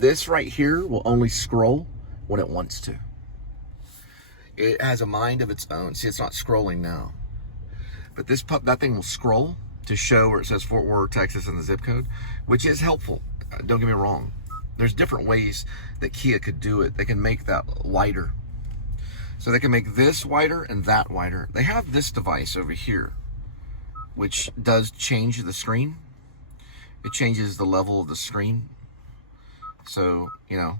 This right here will only scroll when it wants to. It has a mind of its own. See, it's not scrolling now. But that thing will scroll to show where it says Fort Worth, Texas, and the zip code, which is helpful. Don't get me wrong. There's different ways that Kia could do it. They can make that wider. So they can make this wider and that wider. They have this device over here, which does change the screen. It changes the level of the screen. So, you know,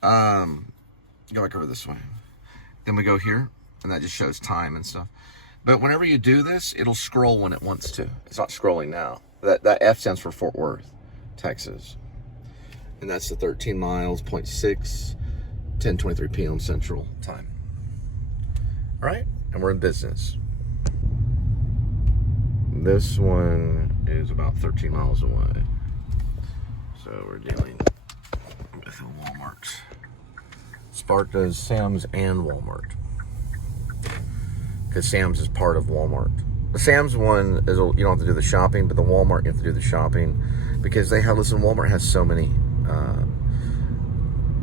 go back over this way. Then we go here, and that just shows time and stuff. But whenever you do this, it'll scroll when it wants to. It's not scrolling now. That F stands for Fort Worth, Texas. And that's the 13 miles, 0.6, 10:23 p.m. Central Time. All right, and we're in business. This one is about 13 miles away. So we're dealing with a Walmart. Spark does Sam's and Walmart, because Sam's is part of Walmart. The Sam's one is, you don't have to do the shopping, but the Walmart, you have to do the shopping, because they have, listen, Walmart has so many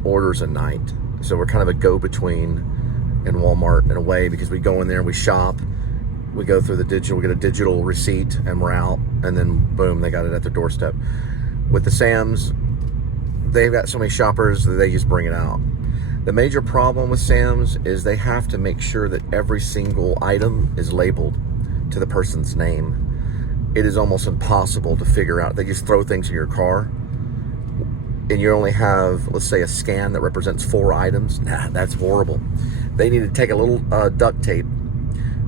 orders a night. So we're kind of a go-between in Walmart in a way, because we go in there and we shop, we go through the digital, we get a digital receipt, and we're out, and then boom, they got it at their doorstep. With the Sam's, they've got so many shoppers that they just bring it out. The major problem with Sam's is they have to make sure that every single item is labeled to the person's name. It is almost impossible to figure out. They just throw things in your car, and you only have, let's say, a scan that represents 4 items. Nah, that's horrible. They need to take a little duct tape,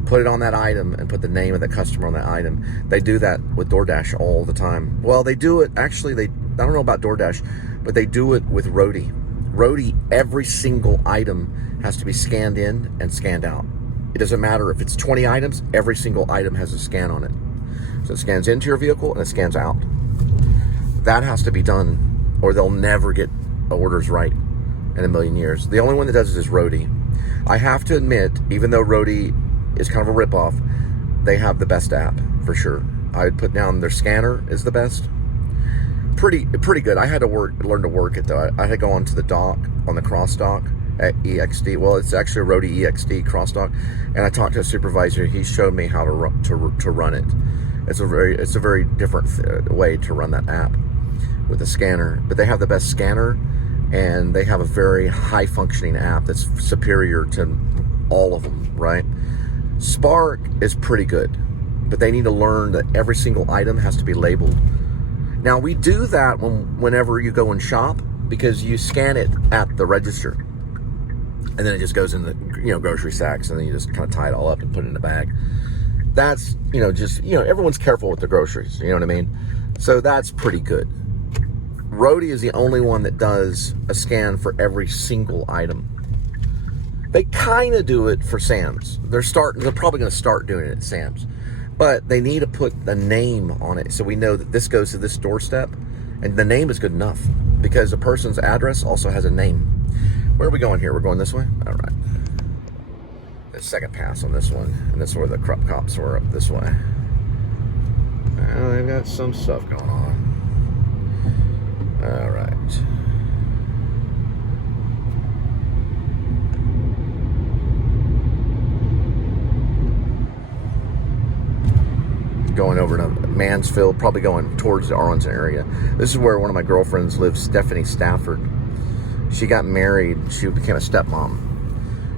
put it on that item, and put the name of the customer on that item. They do that with DoorDash all the time. Well, they do it, actually, I don't know about DoorDash, but they do it with Roadie. Roadie, every single item has to be scanned in and scanned out. It doesn't matter if it's 20 items, every single item has a scan on it. So it scans into your vehicle and it scans out. That has to be done, or they'll never get orders right in a million years. The only one that does it is Roadie. I have to admit, even though Roadie is kind of a ripoff, they have the best app for sure. I would put down their scanner is the best. Pretty good. I had to learn to work it though. I had to go onto the dock, on the cross dock at EXD. Well, it's actually a Roadie EXD cross dock, and I talked to a supervisor. He showed me how to run it. It's a very different way to run that app with a scanner. But they have the best scanner, and they have a very high functioning app that's superior to all of them. Right? Spark is pretty good, but they need to learn that every single item has to be labeled. Now, we do that whenever you go and shop, because you scan it at the register, and then it just goes in the grocery sacks, and then you just kind of tie it all up and put it in a bag. That's, everyone's careful with the groceries, you know what I mean? So that's pretty good. Roadie is the only one that does a scan for every single item. They kind of do it for Sam's. They're probably going to start doing it at Sam's. But they need to put the name on it so we know that this goes to this doorstep. And the name is good enough, because the person's address also has a name. Where are we going here? We're going this way? All right. The second pass on this one. And this is where the crop cops were, up this way. Well, they've got some stuff going on. All right. Going over to Mansfield, probably going towards the Arlington area. This is where one of my girlfriends lives, Stephanie Stafford. She got married. She became a stepmom.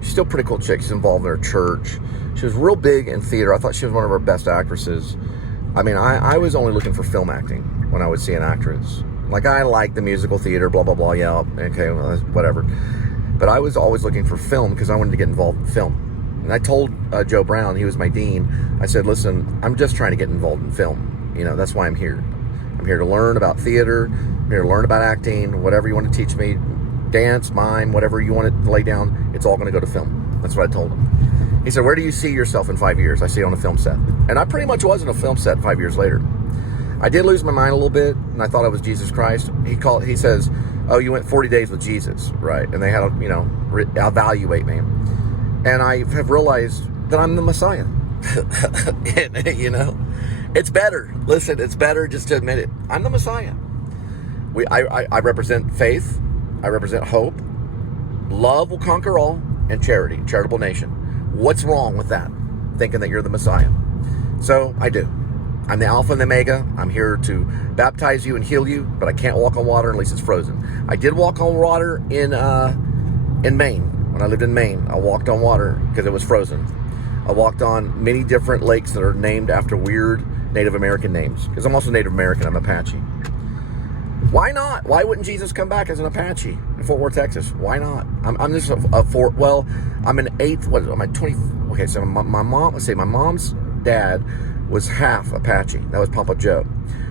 She's still a pretty cool chick. She's involved in her church. She was real big in theater. I thought she was one of our best actresses. I mean, I was only looking for film acting when I would see an actress. Like, I like the musical theater, blah, blah, blah, yeah, okay, well, whatever. But I was always looking for film because I wanted to get involved in film. And I told Joe Brown, he was my dean, I said, listen, I'm just trying to get involved in film. That's why I'm here. I'm here to learn about theater. I'm here to learn about acting, whatever you want to teach me, dance, mime, whatever you want to lay down, it's all going to go to film. That's what I told him. He said, where do you see yourself in 5 years? I see you on a film set. And I pretty much was on a film set 5 years later. I did lose my mind a little bit, and I thought I was Jesus Christ. He says, oh, you went 40 days with Jesus, right? And they had to, evaluate me. And I have realized that I'm the Messiah. It's better. Listen, it's better just to admit it. I'm the Messiah. I represent faith. I represent hope. Love will conquer all, and charity, charitable nation. What's wrong with that? Thinking that you're the Messiah. So I do. I'm the Alpha and the Omega. I'm here to baptize you and heal you, but I can't walk on water unless it's frozen. I did walk on water in Maine. When I lived in Maine, I walked on water because it was frozen. I walked on many different lakes that are named after weird Native American names, because I'm also Native American. I'm Apache. Why not? Why wouldn't Jesus come back as an Apache in Fort Worth, Texas? Why not? I'm just I'm an eighth. What am I? 20? Okay, so my mom. Let's say my mom's dad was half Apache. That was Papa Joe.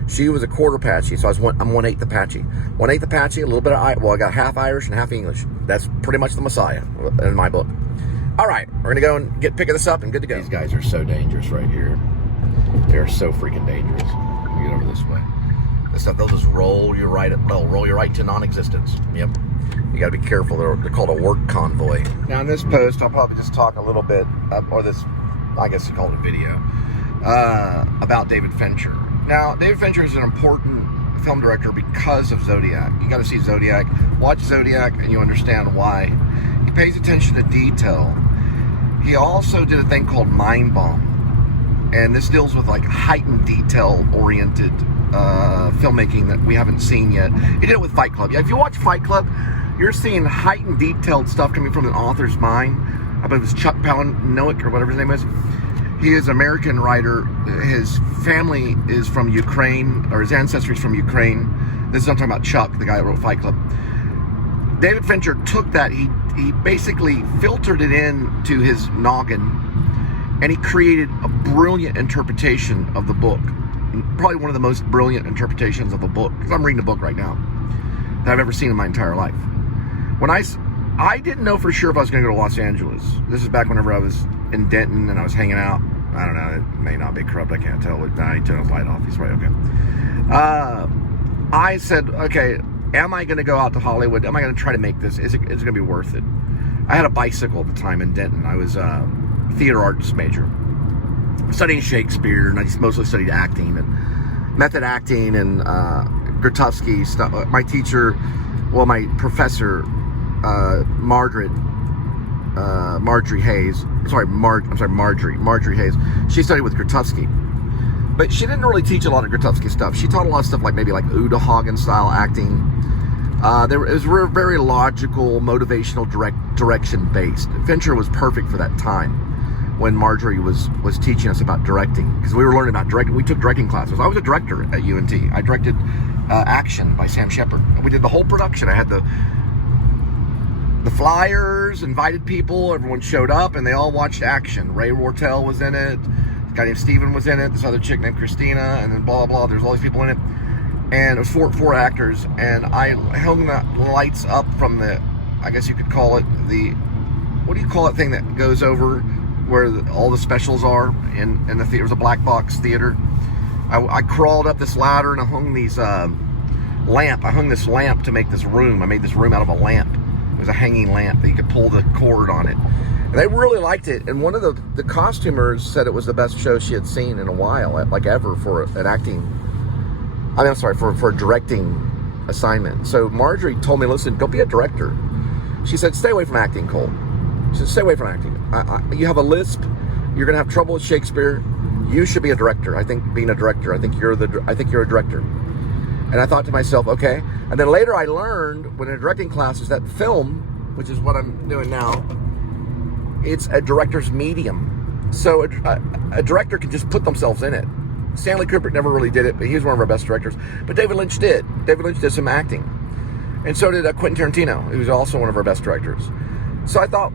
She was a quarter Apache, so I'm 1/8 Apache. 1/8 Apache, a little bit of I got half Irish and half English. That's pretty much the Messiah in my book. All right, we're gonna go and picking this up and good to go. These guys are so dangerous right here. They are so freaking dangerous. Let me get over this way. This stuff, they'll just roll you right to non-existence. Yep. You got to be careful. They're called a work convoy. Now in this post, I'll probably just talk a little bit, or this, I guess you call it a video, about David Fincher. Now, David Fincher is an important film director because of Zodiac. You got to see Zodiac. Watch Zodiac, and you understand why. He pays attention to detail. He also did a thing called Mind Bomb, and this deals with like heightened detail-oriented filmmaking that we haven't seen yet. He did it with Fight Club. Yeah, if you watch Fight Club, you're seeing heightened, detailed stuff coming from an author's mind. I believe it was Chuck Palahniuk or whatever his name is. He is an American writer. His family is from Ukraine, or his ancestry is from Ukraine. This is I'm talking about Chuck, the guy that wrote Fight Club. David Fincher took that. He basically filtered it into his noggin, and he created a brilliant interpretation of the book. Probably one of the most brilliant interpretations of a book, because I'm reading a book right now, that I've ever seen in my entire life. When I didn't know for sure if I was going to go to Los Angeles. This is back whenever I was in Denton and I was hanging out. I don't know, it may not be corrupt, I can't tell. Nah, he turned his light off, he's right, okay. I said, okay, am I going to go out to Hollywood? Am I going to try to make this? Is it going to be worth it? I had a bicycle at the time in Denton. I was a theater arts major, studying Shakespeare, and I just mostly studied acting and method acting and Grotowski stuff. My teacher, well, my professor, Marjorie Hayes. Marjorie Hayes. She studied with Grotowski, but she didn't really teach a lot of Grotowski stuff. She taught a lot of stuff like maybe like Uta Hagen style acting. It was very logical, motivational, direction based. Fincher was perfect for that time when Marjorie was teaching us about directing, because we were learning about directing. We took directing classes. I was a director at UNT. I directed Action by Sam Shepard. We did the whole production. I had the flyers, invited people, everyone showed up, and they all watched Action. Ray Wartell was in it. A guy named Steven was in it. This other chick named Christina, and then blah, blah. There's all these people in it. And it was four actors, and I hung the lights up from the, I guess you could call it the, what do you call it thing that goes over where all the specials are in the theater? It was a black box theater. I crawled up this ladder and I hung these lamp. I hung this lamp to make this room. I made this room out of a lamp. It was a hanging lamp that you could pull the cord on it. And they really liked it. And one of the costumers said it was the best show she had seen in a while, like ever, for an acting, for a directing assignment. So Marjorie told me, listen, don't be a director. She said, stay away from acting, Cole. She said, stay away from acting. You have a lisp. You're going to have trouble with Shakespeare. You should be a director. I think being a director, I think you're a director. And I thought to myself, okay. And then later I learned when in a directing class is that film, which is what I'm doing now, it's a director's medium. So a director can just put themselves in it. Stanley Kubrick never really did it, but he was one of our best directors. But David Lynch did. David Lynch did some acting. And so did Quentin Tarantino, who's also one of our best directors. So I thought,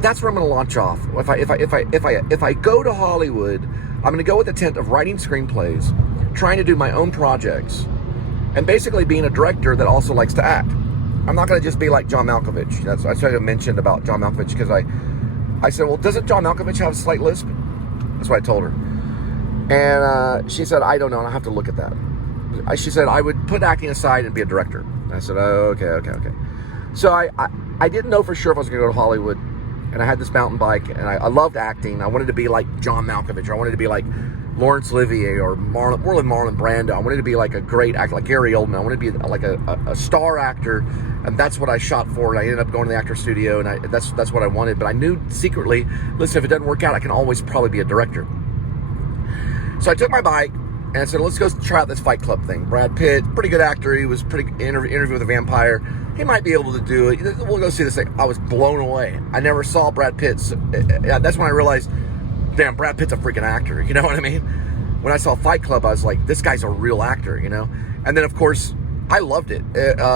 that's where I'm going to launch off. If I go to Hollywood, I'm going to go with the intent of writing screenplays, trying to do my own projects, and basically being a director that also likes to act. I'm not going to just be like John Malkovich. I tried to mention about John Malkovich because I said, well, doesn't John Malkovich have a slight lisp? That's what I told her. And she said, I don't know. I'll have to look at that. She said, I would put acting aside and be a director. And I said, oh, okay. So I didn't know for sure if I was going to go to Hollywood. And I had this mountain bike, and I loved acting. I wanted to be like John Malkovich, or I wanted to be like Laurence Olivier or more than Marlon Brando. I wanted to be like a great actor, like Gary Oldman. I wanted to be like a star actor, and that's what I shot for. And I ended up going to the actor studio, and that's what I wanted. But I knew secretly, listen, if it doesn't work out, I can always probably be a director. So I took my bike and I said, let's go try out this Fight Club thing. Brad Pitt, pretty good actor. He was pretty interview with a vampire. He might be able to do it. We'll go see this thing. I was blown away. I never saw Brad Pitt. That's when I realized, damn, Brad Pitt's a freaking actor. You know what I mean? When I saw Fight Club, I was like, this guy's a real actor, you know? And then, of course, I loved it.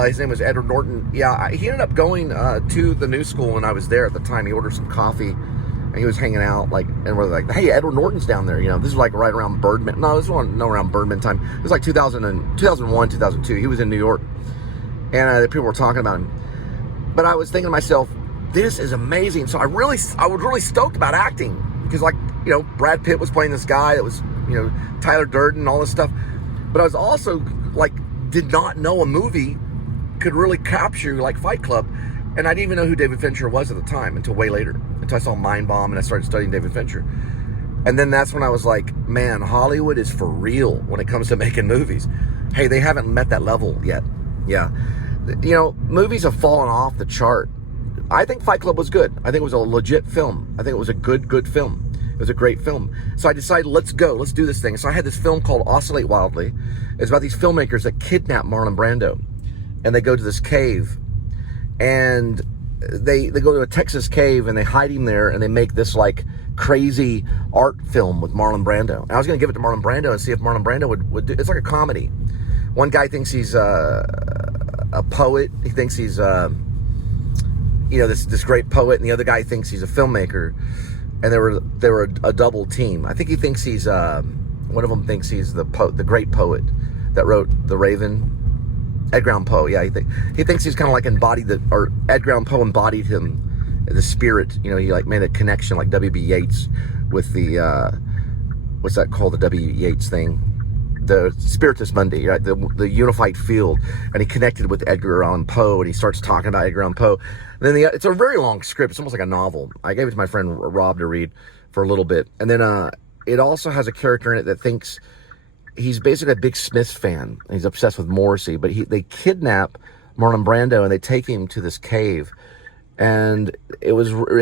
His name was Edward Norton. Yeah, he ended up going to the New School when I was there at the time. He ordered some coffee, and he was hanging out, like, and we're like, hey, Edward Norton's down there. You know, this is like right around Birdman. No, this was around Birdman time. It was like 2001, 2002. He was in New York, and people were talking about him. But I was thinking to myself, this is amazing. So I was really stoked about acting because, like, you know, Brad Pitt was playing this guy that was, you know, Tyler Durden, all this stuff. But I was also, like, did not know a movie could really capture like Fight Club. And I didn't even know who David Fincher was at the time until way later. Until I saw Mind Bomb and I started studying David Fincher. And then that's when I was like, man, Hollywood is for real when it comes to making movies. Hey, they haven't met that level yet. Yeah. You know, movies have fallen off the chart. I think Fight Club was good. I think it was a legit film. I think it was a good film. It was a great film. So I decided, let's go. Let's do this thing. So I had this film called Oscillate Wildly. It's about these filmmakers that kidnap Marlon Brando. And they go to this cave. And they go to a Texas cave and they hide him there. And they make this like crazy art film with Marlon Brando. And I was going to give it to Marlon Brando and see if Marlon Brando would do. It's like a comedy. One guy thinks he's a poet. He thinks he's, you know, this great poet. And the other guy thinks he's a filmmaker. And they were a double team. I think he thinks he's one of them thinks he's the great poet that wrote The Raven, Edgar Allan Poe. Yeah, he thinks he's kind of like Edgar Allan Poe embodied him, the spirit. You know, he like made a connection like W.B. Yeats with the what's that called, the W. Yeats thing, the Spiritus Mundi, right? The unified field, and he connected with Edgar Allan Poe, and he starts talking about Edgar Allan Poe. And then it's a very long script. It's almost like a novel. I gave it to my friend Rob to read for a little bit. And then it also has a character in it that thinks he's basically a big Smiths fan. He's obsessed with Morrissey, but they kidnap Marlon Brando and they take him to this cave. And it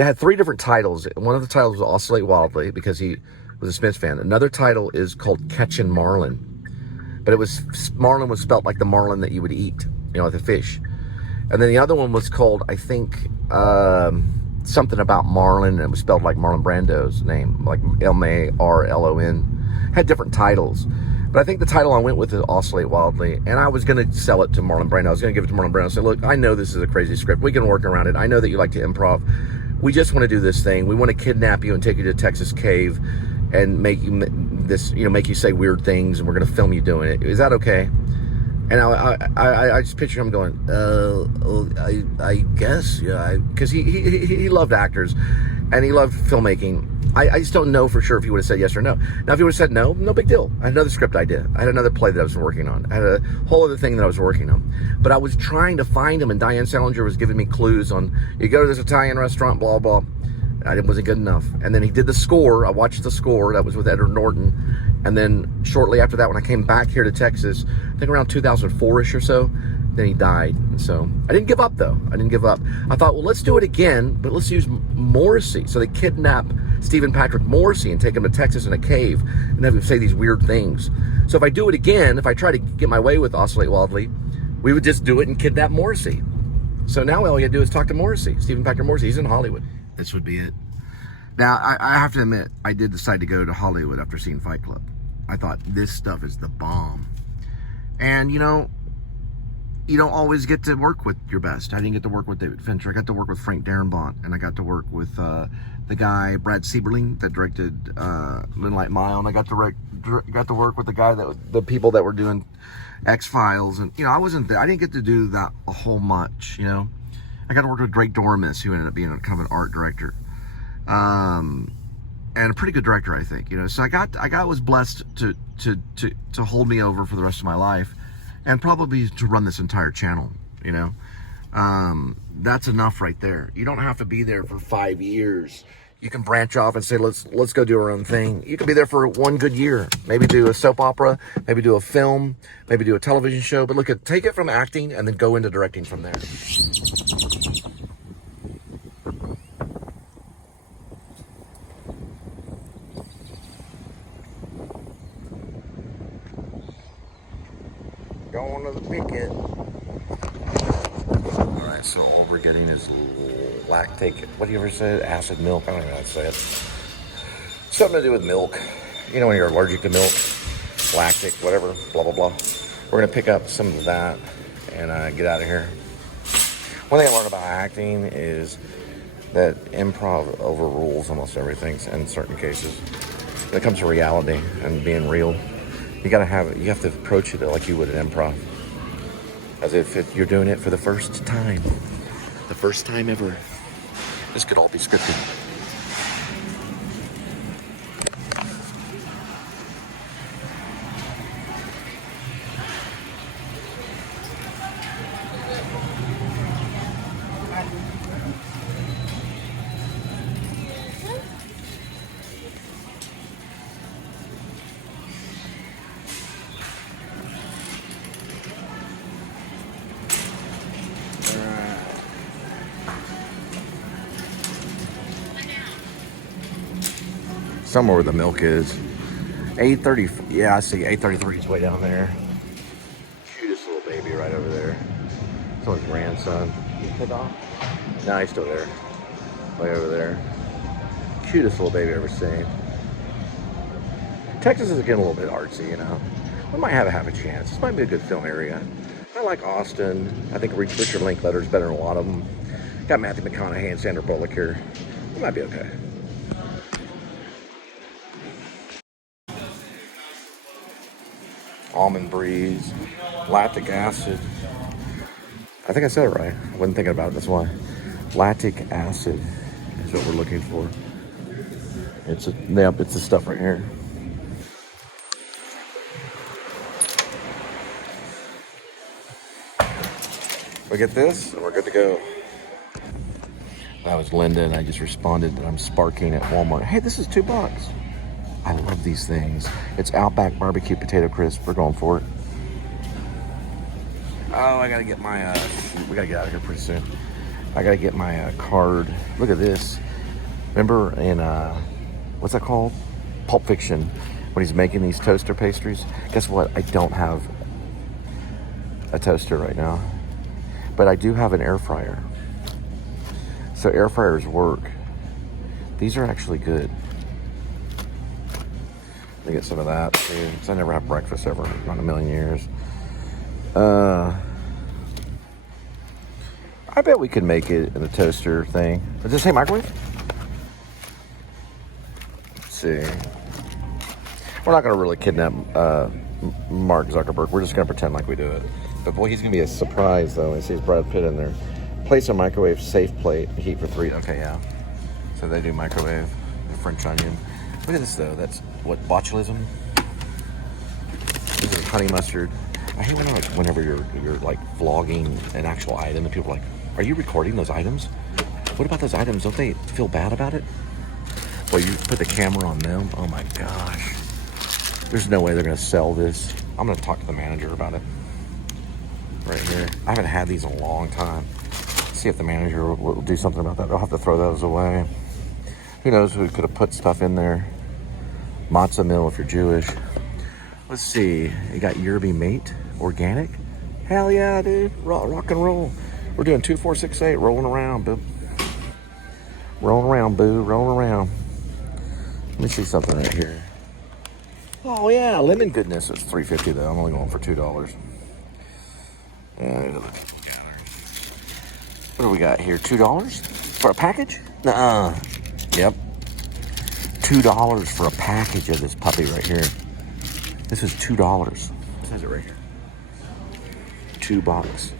had 3 different titles. One of the titles was Oscillate Wildly because he was a Smiths fan. Another title is called Catchin' Marlin, but Marlin was spelt like the marlin that you would eat, you know, like the fish. And then the other one was called, I think, something about Marlin, and it was spelled like Marlon Brando's name, like M-A-R-L-O-N. Had different titles. But I think the title I went with is Oscillate Wildly. And I was going to sell it to Marlon Brando. I was going to give it to Marlon Brando and say, look, I know this is a crazy script. We can work around it. I know that you like to improv. We just want to do this thing. We want to kidnap you and take you to a Texas cave and make you say weird things, and we're going to film you doing it. Is that okay? And I just picture him going, I guess, yeah, because he loved actors and he loved filmmaking. I just don't know for sure if he would have said yes or no. Now, if he would have said no, no big deal. I had another script idea. I had another play that I was working on. I had a whole other thing that I was working on. But I was trying to find him, and Diane Salinger was giving me clues on, you go to this Italian restaurant, blah, blah. It wasn't good enough. And then he did the score. I watched the score. That was with Edward Norton. And then shortly after that, when I came back here to Texas, I think around 2004-ish or so, then he died. And so I didn't give up, though. I didn't give up. I thought, well, let's do it again, but let's use Morrissey. So they kidnap Stephen Patrick Morrissey and take him to Texas in a cave and have him say these weird things. So if I do it again, if I try to get my way with Oscillate Wildly, we would just do it and kidnap Morrissey. So now all you gotta do is talk to Morrissey, Stephen Patrick Morrissey. He's in Hollywood. This would be it. Now, I have to admit, I did decide to go to Hollywood after seeing Fight Club. I thought, this stuff is the bomb. And, you know, you don't always get to work with your best. I didn't get to work with David Fincher. I got to work with Frank Darabont, and I got to work with the guy, Brad Sieberling, that directed Moonlight Mile, and I got to work with the people that were doing X-Files. And, you know, I wasn't there. I didn't get to do that a whole much, you know. I got to work with Drake Dormus, who ended up being kind of an art director. And a pretty good director, I think, you know. So I was blessed to hold me over for the rest of my life, and probably to run this entire channel, you know. That's enough right there. You don't have to be there for 5 years. You can branch off and say, let's go do our own thing. You could be there for 1 good year. Maybe do a soap opera, maybe do a film, maybe do a television show. But look at, take it from acting and then go into directing from there. Going to the picket. All right, so all we're getting is lactate. What do you ever say? Acid milk. I don't even know how to say it. Something to do with milk. You know when you're allergic to milk, lactic, whatever, blah, blah, blah. We're gonna pick up some of that and get out of here. One thing I learned about acting is that improv overrules almost everything in certain cases. When it comes to reality and being real, you have to approach it like you would an improv. As if you're doing it for the first time. The first time ever. This could all be scripted. Somewhere where the milk is. 8:30. Yeah, I see. 833 is way down there. Cutest little baby right over there. Someone's grandson. Hey, Dom. No, he's still there. Way over there. Cutest little baby I've ever seen. Texas is getting a little bit artsy, you know. We might have a chance. This might be a good film area. I like Austin. I think Richard Linklater is better than a lot of them. Got Matthew McConaughey and Sandra Bullock here. It might be okay. Almond breeze, lactic acid. I think I said it right. I wasn't thinking about it, that's why. Lactic acid is what we're looking for. It's the stuff right here. We get this, and we're good to go. That was Linda, and I just responded that I'm sparking at Walmart. Hey, this is $2. I love these things. It's Outback Barbecue Potato Crisp. We're going for it. Oh, I gotta get my, we gotta get out of here pretty soon. I gotta get my card. Look at this. Remember in, what's that called? Pulp Fiction, when he's making these toaster pastries? Guess what? I don't have a toaster right now, but I do have an air fryer. So air fryers work. These are actually good. Let me get some of that too, because I never have breakfast ever, not in a million years. I bet we could make it in a toaster thing. Does this say microwave? Let's see. We're not going to really kidnap Mark Zuckerberg. We're just going to pretend like we do it. But boy, he's going to be a surprise though. I see Brad Pitt in there. Place a microwave safe plate, heat for 3. Okay, yeah. So they do microwave, French onion. Look at this though. That's what, botulism. This is honey mustard. I hate whenever you're like vlogging an actual item and people are like, "Are you recording those items? What about those items? Don't they feel bad about it?" Well, you put the camera on them. Oh my gosh. There's no way they're gonna sell this. I'm gonna talk to the manager about it. Right here. I haven't had these in a long time. See if the manager will do something about that. I'll have to throw those away. Who knows who could have put stuff in there. Matzah meal if you're Jewish. Let's see. You got Yerby Mate Organic. Hell yeah, dude. Rock and roll. We're doing 2, 4, 6, 8. Rolling around, boo. Rolling around, boo. Rolling around. Let me see something right here. Oh yeah, lemon goodness. It's $3.50 though. I'm only going for $2. What do we got here? $2 for a package? Nuh-uh. Yep. $2 for a package of this puppy right here. This is $2. It says it right here. $2.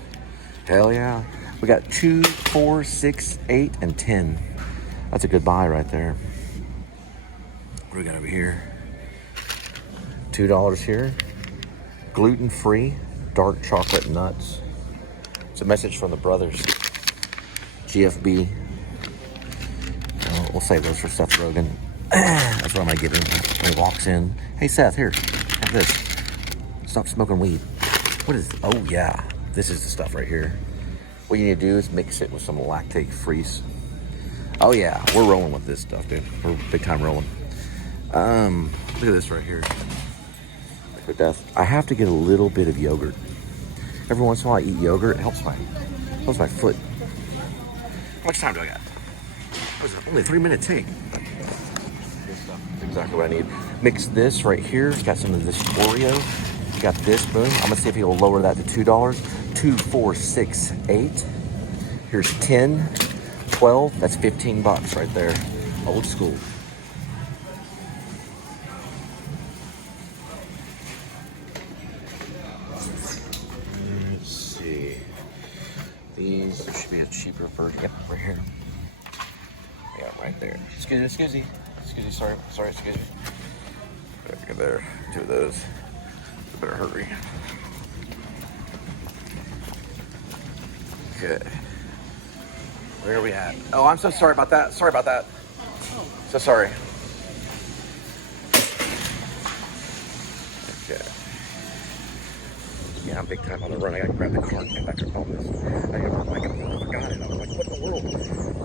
Hell yeah. We got 2, 4, 6, 8, and 10. That's a good buy right there. What do we got over here? $2 here. Gluten-free dark chocolate nuts. It's a message from the brothers. GFB. We'll save those for Seth Rogen. That's what I'm gonna give him when he walks in. Hey Seth, here, have this. Stop smoking weed. What is, oh yeah, this is the stuff right here. What you need to do is mix it with some Lactaid freeze. Oh yeah, we're rolling with this stuff, dude. We're big time rolling. Look at this right here. Liquid Death. I have to get a little bit of yogurt. Every once in a while I eat yogurt. It helps my foot. How much time do I got? It was only a 3-minute take. This stuff is exactly what I need. Mix this right here. It's got some of this Oreo. Got this, boom. I'm gonna see if he'll lower that to $2. 2, 4, 6, 8. Here's 10, 12. That's 15 bucks right there. Old school. Let's see. These should be a cheaper version. Yep, right here. Yeah, right there. Excuse me. Sorry, excuse me. Look at there. 2 of those. Better hurry. Okay. Where are we at? Oh, I'm so sorry about that. Sorry about that. So sorry. Okay. Yeah, I'm big time on the run. I gotta grab the cart and get back to office. I forgot it. I was like, what in the world?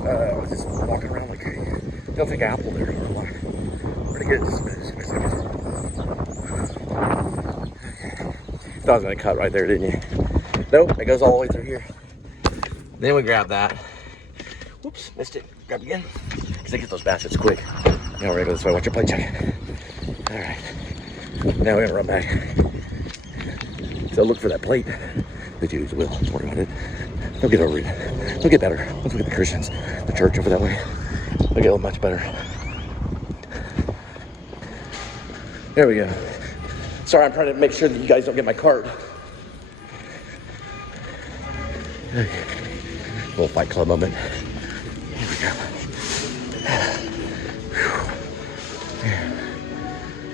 I was just walking around like, hey, don't take Apple there. I'm like, where to get this? Thought I was gonna cut right there, didn't you? Nope, it goes all the way through here. Then we grab that. Whoops, missed it. Grab it again. Because they get those baskets quick. Now we're gonna go this way. Watch your plate check. All right. Now we're gonna run back. So look for that plate. The Jews will. Don't worry about it. They'll get over it. They'll get better. Once we get the Christians, the church over that way, they'll get much better. There we go. Sorry, I'm trying to make sure that you guys don't get my cart. Okay. Little Fight Club moment. Here we go.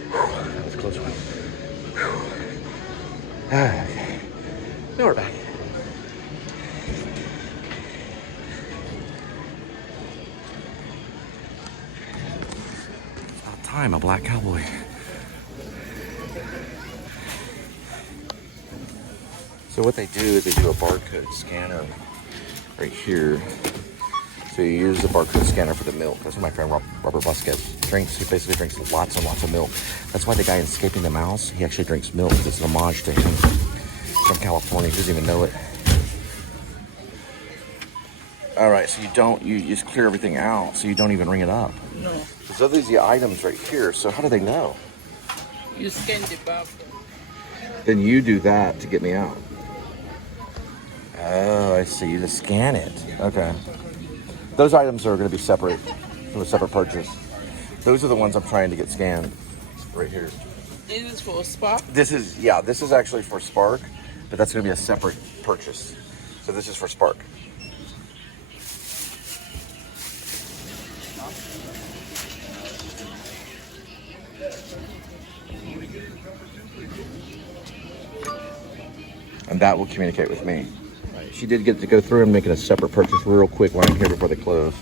That was a close one. Okay. Now we're back. It's about time, a black cowboy. So what they do is they do a barcode scanner right here. So you use the barcode scanner for the milk. That's what my friend Robert Busquets drinks. He basically drinks lots and lots of milk. That's why the guy in Escaping the Mouse, he actually drinks milk. It's an homage to him. From California, he doesn't even know it. All right, so you just clear everything out, so you don't even ring it up. No. So these are the items right here. So how do they know? You scan the barcode. Then you do that to get me out. Oh, I see. You just scan it. Okay. Those items are going to be separate from a separate purchase. Those are the ones I'm trying to get scanned right here. This is for Spark? This is actually for Spark, but that's going to be a separate purchase. So this is for Spark. And that will communicate with me. She did get to go through and make it a separate purchase real quick while I'm here before they close.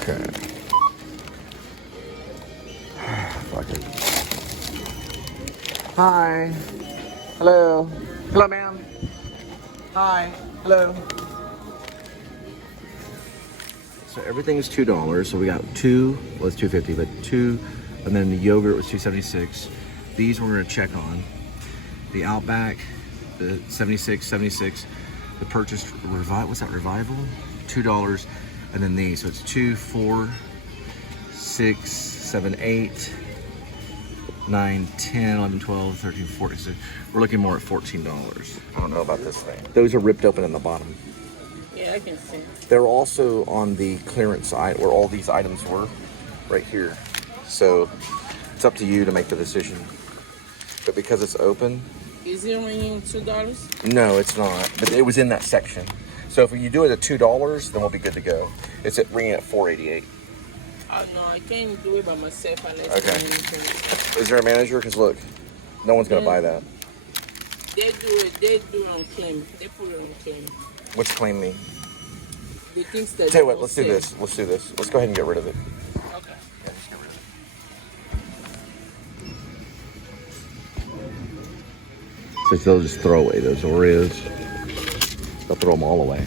Okay. Fuck it. Hi. Hello. Hello, ma'am. Hi. Hello. So everything is $2. So we got 2, well it's $2.50, but 2, and then the yogurt was $2.76. These we're gonna check on. The Outback, the $76.76. The purchase what's that, Revival? $2, and then these. So it's 2, 4, 6, 7, 8, 9, 10, 11, 12, 13, 14. So we're looking more at $14. I don't know about this thing. Those are ripped open in the bottom. Yeah, I can see. They're also on the clearance side where all these items were, right here. So it's up to you to make the decision. But because it's open. Is it ringing $2? No, it's not. But it was in that section. So if you do it at $2, then we'll be good to go. It's ringing at $4.88. Oh no, I can't do it by myself unless Okay. I need to. Is there a manager? Because look, no one's gonna buy that. They do it on claim. They put it on claim. What's claim mean? The things that Tell you what, let's do this. Let's do this. Let's go ahead and get rid of it. Okay. Yeah, just get rid of it. So they'll just throw away those Oreos. They'll throw them all away.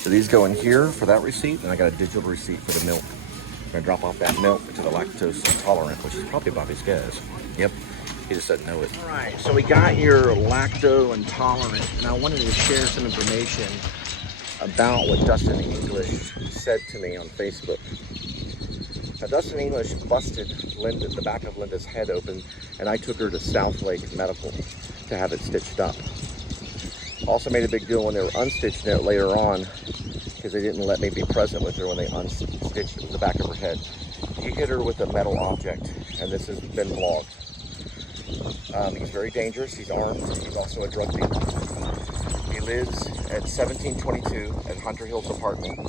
So these go in here for that receipt, and I got a digital receipt for the milk. I'm gonna drop off that milk to the lactose intolerant, which is probably Bobby's guess. Yep, he just doesn't know it. All right, so we got your lacto intolerant, and I wanted to share some information about what Dustin English said to me on Facebook. Now, Dustin English busted Linda, the back of Linda's head open, and I took her to South Lake Medical to have it stitched up. Also made a big deal when they were unstitching it later on, because they didn't let me be present with her when they unstitched the back of her head. He hit her with a metal object, and this has been vlogged. He's very dangerous. He's armed. He's also a drug dealer. He lives at 1722 at Hunter Hills apartment,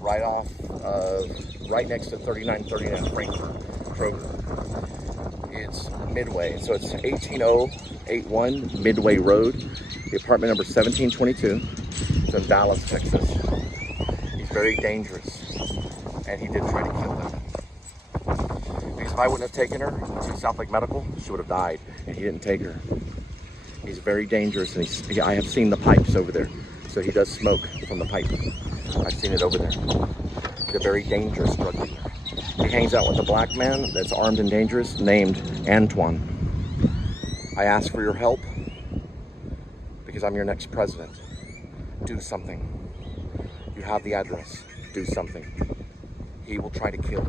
right next to 3939 Frankfurt Kroger. It's Midway, so it's 18081 Midway Road. The apartment number 1722. It's in Dallas, Texas. He's very dangerous, and he did try to kill them. Because if I wouldn't have taken her to South Lake Medical, she would have died, and he didn't take her. He's very dangerous, and I have seen the pipes over there. So he does smoke from the pipe. I've seen it over there. He's a very dangerous drug dealer. He hangs out with a black man that's armed and dangerous named Antoine. I ask for your help because I'm your next president. Do something. You have the address. Do something. He will try to kill.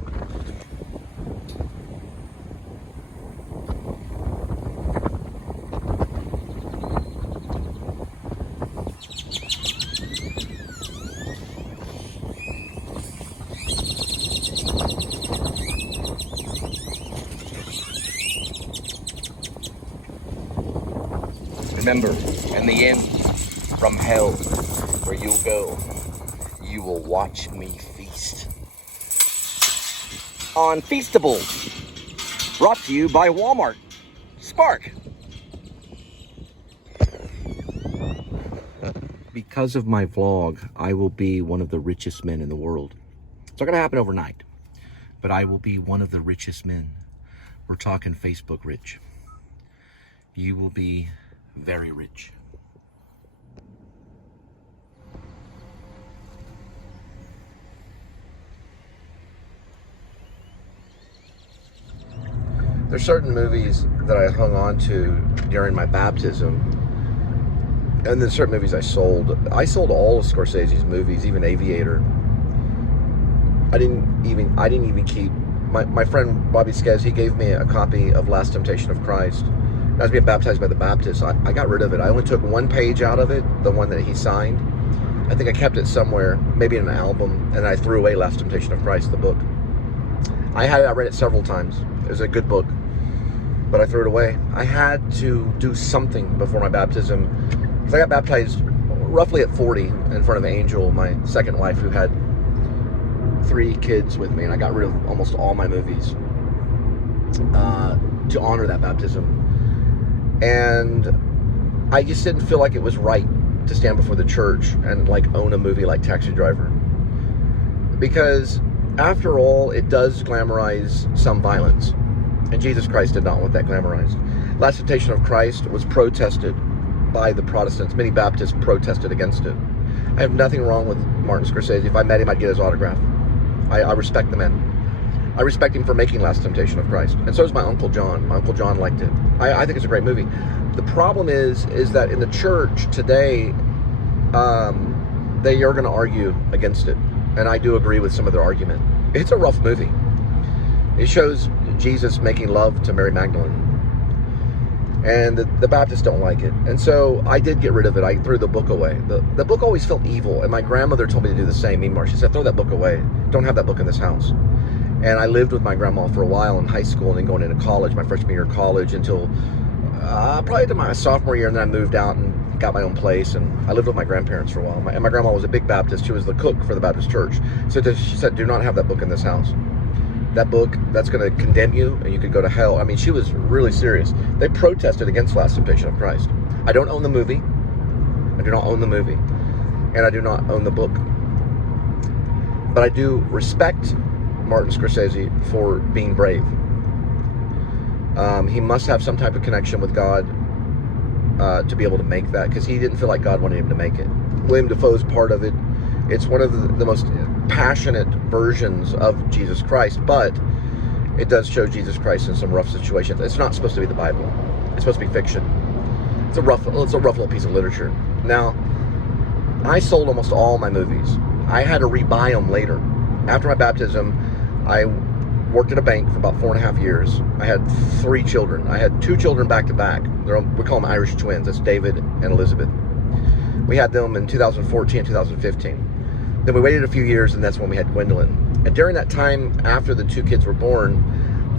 Remember, in the end, from hell, where you'll go, you will watch me feast. On Feastables, brought to you by Walmart. Spark. Because of my vlog, I will be one of the richest men in the world. It's not gonna happen overnight, but I will be one of the richest men. We're talking Facebook rich. You will be very rich. There's certain movies that I hung on to during my baptism, and then certain movies I sold. I sold all of Scorsese's movies, even Aviator. I didn't even keep my friend Bobby Skez. He gave me a copy of Last Temptation of Christ. I was being baptized by the Baptist. I got rid of it. I only took one page out of it, the one that he signed. I think I kept it somewhere, maybe in an album, and I threw away Last Temptation of Christ, the book. I read it several times. It was a good book, but I threw it away. I had to do something before my baptism, because I got baptized roughly at 40 in front of Angel, my second wife, who had 3 kids with me, and I got rid of almost all my movies to honor that baptism. And I just didn't feel like it was right to stand before the church and like own a movie like Taxi Driver, because after all, it does glamorize some violence, and Jesus Christ did not want that glamorized. Last Temptation of Christ was protested by the Protestants. Many Baptists protested against it. I have nothing wrong with Martin Scorsese. If I met him, I'd get his autograph. I respect the man. I respect him for making Last Temptation of Christ. And so does my Uncle John. My Uncle John liked it. I think it's a great movie. The problem is that in the church today, they are going to argue against it. And I do agree with some of their argument. It's a rough movie. It shows Jesus making love to Mary Magdalene. And the Baptists don't like it. And so I did get rid of it. I threw the book away. The book always felt evil. And my grandmother told me to do the same. Meanwhile, she said, throw that book away. Don't have that book in this house. And I lived with my grandma for a while in high school and then going into college, my freshman year of college, until probably to my sophomore year. And then I moved out and got my own place, and I lived with my grandparents for a while. And my grandma was a big Baptist. She was the cook for the Baptist church. So she said, do not have that book in this house. That book, that's going to condemn you, and you could go to hell. I mean, she was really serious. They protested against Last Temptation of Christ. I don't own the movie. I do not own the movie. And I do not own the book. But I do respect Martin Scorsese for being brave. He must have some type of connection with God to be able to make that, because he didn't feel like God wanted him to make it. William Dafoe's part of it. It's one of the most passionate versions of Jesus Christ, but it does show Jesus Christ in some rough situations. It's not supposed to be the Bible. It's supposed to be fiction. It's a rough little piece of literature. Now, I sold almost all my movies. I had to rebuy them later. After my baptism, I worked at a bank for about 4.5 years. I had 3 children. I had 2 children back to back. We call them Irish twins. That's David and Elizabeth. We had them in 2014, 2015. Then we waited a few years, and that's when we had Gwendolyn. And during that time, after the 2 kids were born,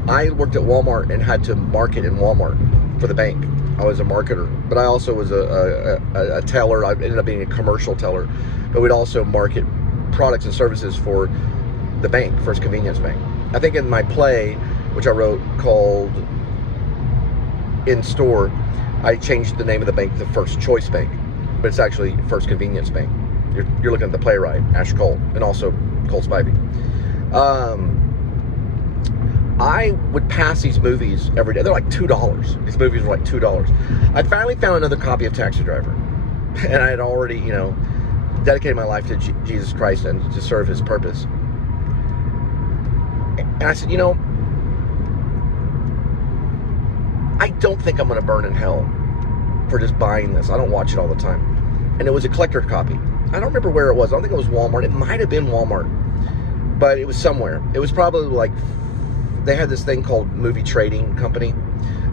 I worked at Walmart and had to market in Walmart for the bank. I was a marketer, but I also was a teller. I ended up being a commercial teller, but we'd also market products and services for the bank, First Convenience Bank. I think in my play, which I wrote called In Store, I changed the name of the bank to First Choice Bank, but it's actually First Convenience Bank. You're looking at the playwright, Ash Cole, and also Cole Spivey. I would pass these movies every day. They're like $2. These movies were like $2. I finally found another copy of Taxi Driver, and I had already, dedicated my life to Jesus Christ and to serve his purpose. And I said, I don't think I'm going to burn in hell for just buying this. I don't watch it all the time. And it was a collector copy. I don't remember where it was. I don't think it was Walmart. It might have been Walmart, but it was somewhere. It was probably like, they had this thing called Movie Trading Company,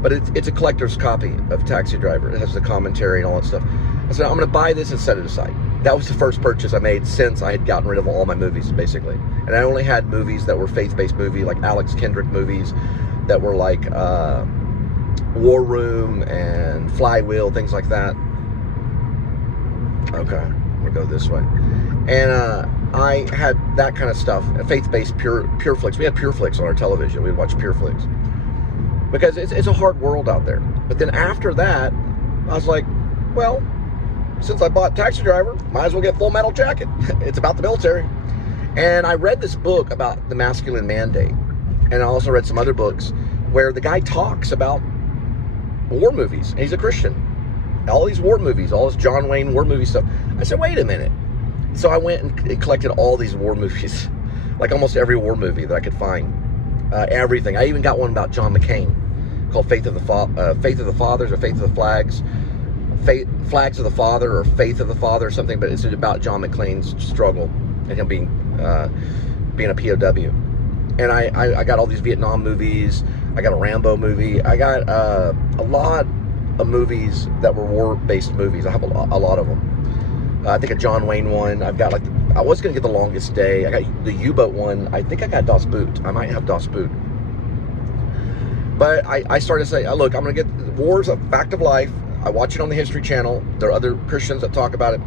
but it's a collector's copy of Taxi Driver. It has the commentary and all that stuff. I said, I'm going to buy this and set it aside. That was the first purchase I made since I had gotten rid of all my movies, basically. And I only had movies that were faith-based movies, like Alex Kendrick movies that were like War Room and Flywheel, things like that. Okay, I'm going to go this way. And I had that kind of stuff, faith-based pure flicks. We had pure flicks on our television. We'd watch pure flicks. Because it's a hard world out there. But then after that, I was like, well, since I bought Taxi Driver, might as well get Full Metal Jacket. It's about the military. And I read this book about the masculine mandate. And I also read some other books where the guy talks about war movies. And he's a Christian. All these war movies, all this John Wayne war movie stuff. I said, wait a minute. So I went and collected all these war movies. Like almost every war movie that I could find. Everything. I even got one about John McCain called Faith of the Fathers or Faith of the Flags. Flags of the Father or Faith of the Father or something, but it's about John McClane's struggle and him being a POW. And I got all these Vietnam movies. I got a Rambo movie. I got a lot of movies that were war-based movies. I have a lot of them. I think a John Wayne one. I've got I was going to get The Longest Day. I got the U-Boat one. I think I got Das Boot. I might have Das Boot. But I started to say, look, I'm going to get war's a fact of life. I watch it on the History Channel. There are other Christians that talk about it.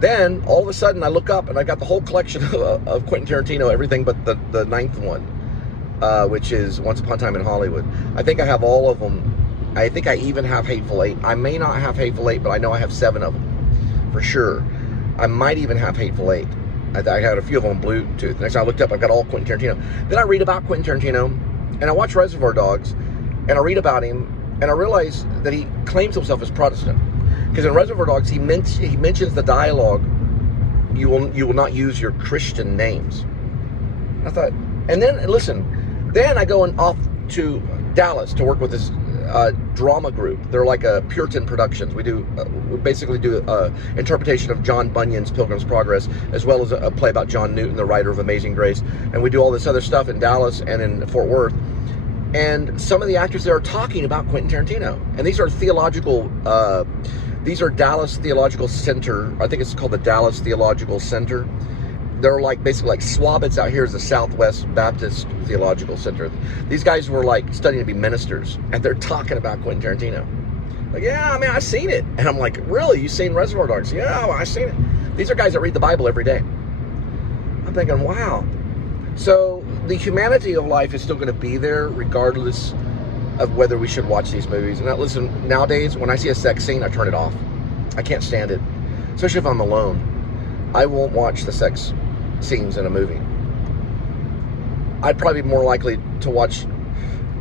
Then, all of a sudden, I look up and I got the whole collection of Quentin Tarantino, everything but the 9th one, which is Once Upon a Time in Hollywood. I think I have all of them. I think I even have Hateful Eight. I may not have Hateful Eight, but I know I have 7 of them, for sure. I might even have Hateful Eight. I had a few of them on Bluetooth. Next time I looked up, I've got all Quentin Tarantino. Then I read about Quentin Tarantino, and I watch Reservoir Dogs, and I read about him, and I realize that he claims himself as Protestant. Because in Reservoir Dogs, he mentions the dialogue, you will not use your Christian names. I thought, and then, listen, then I go off to Dallas to work with this drama group. They're like a Puritan Productions. We basically do interpretation of John Bunyan's Pilgrim's Progress, as well as a play about John Newton, the writer of Amazing Grace. And we do all this other stuff in Dallas and in Fort Worth. And some of the actors there are talking about Quentin Tarantino. And these are theological, these are Dallas Theological Center. I think it's called the Dallas Theological Center. They're like, basically like Swabitz out here is the Southwest Baptist Theological Center. These guys were like studying to be ministers. And they're talking about Quentin Tarantino. Like, yeah, I mean, I've seen it. And I'm like, really? You've seen Reservoir Dogs? Yeah, well, I've seen it. These are guys that read the Bible every day. I'm thinking, wow. So the humanity of life is still going to be there regardless of whether we should watch these movies. And now, listen, nowadays, when I see a sex scene, I turn it off. I can't stand it. Especially if I'm alone. I won't watch the sex scenes in a movie. I'd probably be more likely to watch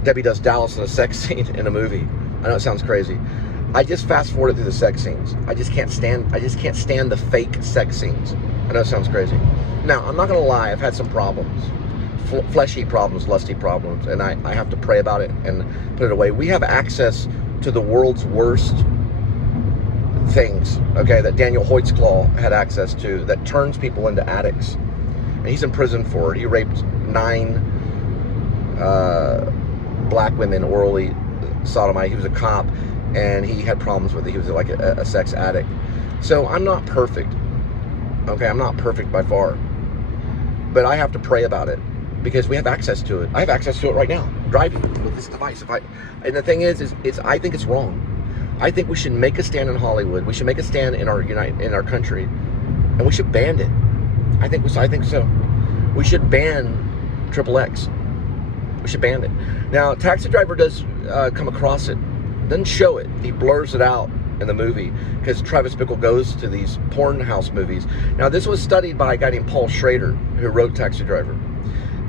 Debbie Does Dallas in a sex scene in a movie. I know it sounds crazy. I just fast forward through the sex scenes. I just can't stand the fake sex scenes. I know it sounds crazy. Now, I'm not gonna lie, I've had some problems. Fleshy problems, lusty problems, and I have to pray about it and put it away. We have access to the world's worst things, okay, that Daniel Hoytzclaw had access to, that turns people into addicts. And he's in prison for it. He raped 9 black women orally sodomized. He was a cop, and he had problems with it. He was like a sex addict. So I'm not perfect, okay? I'm not perfect by far. But I have to pray about it because we have access to it. I have access to it right now, driving with this device. And the thing is I think it's wrong. I think we should make a stand in Hollywood. We should make a stand in our country, and we should ban it. I think so. We should ban XXX. We should ban it. Now, Taxi Driver does come across it, doesn't show it. He blurs it out in the movie because Travis Bickle goes to these porn house movies. Now, this was studied by a guy named Paul Schrader who wrote Taxi Driver,